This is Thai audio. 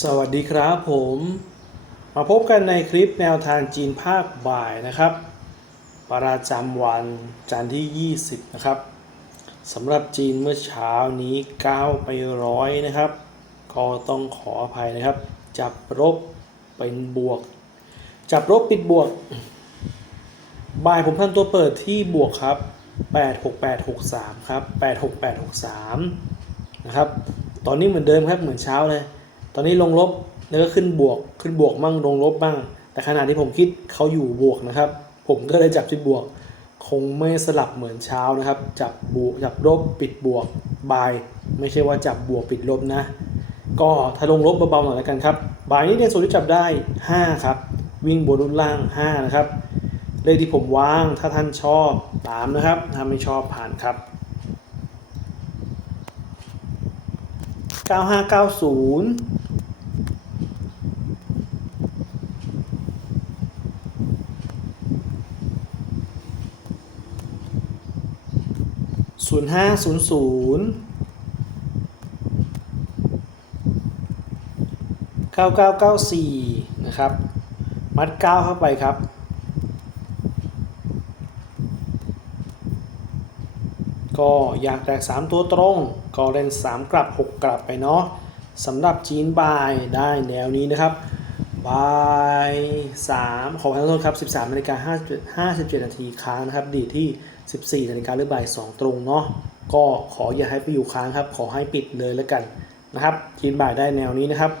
สวัสดีครับผม มาพบกันในคลิปแนวทางจีนภาคบ่ายนะครับ ประจำวันจันทร์ที่ 20 นะครับสำหรับจีนเมื่อเช้านี้ก้าวไปร้อยนะครับ ก็ต้องขออภัยนะครับ จับรบเป็นบวก จับรบปิดบวก บ่ายผมทำตัวเปิดที่บวกครับ 86863 ครับ 86863 นะครับ ตอนนี้เหมือนเดิมครับเหมือนเช้าเลย ตอนนี้ลงลบแล้วก็ขึ้นบวกขึ้นบวกมั่งลงลบบ้าง แต่ขณะที่ผมคิดเขาอยู่บวกนะครับ ผมก็เลยจับที่บวก คงไม่สลับเหมือนเช้านะครับ จับบวกจับลบปิดบวกบาย ไม่ใช่ว่าจับบวกปิดลบนะ ก็ถ้าลงลบเบาๆหน่อยแล้วกันครับบายนี้เดนส่วนที่จับได้ 5 ครับ วิ่งบนรุ่นล่าง 5 นะครับเลขที่ผมวางถ้าท่านชอบตามนะครับ ถ้าไม่ชอบผ่านครับ 9590 ศูนย์ห้าศูนย์ศูนย์เก้าเก้าเก้าสี่นะครับ มัดเก้าเข้าไปครับก็อยากแตก 3 ตัวตรง ก็เล่น 3 กลับ 6 กลับไปเนาะสำหรับจีนบายได้แนวนี้นะครับ บ่ายสามขอขอโทษครับ13นาฬิกา57นาทีค้างนะครับ ดีที่14นาฬิกาหรือบ่าย2ตรงเนาะก็ขออย่าให้ไปอยู่ค้างครับ ขอให้ปิดเลยแล้วกันนะครับกินบ่ายได้แนวนี้นะครับ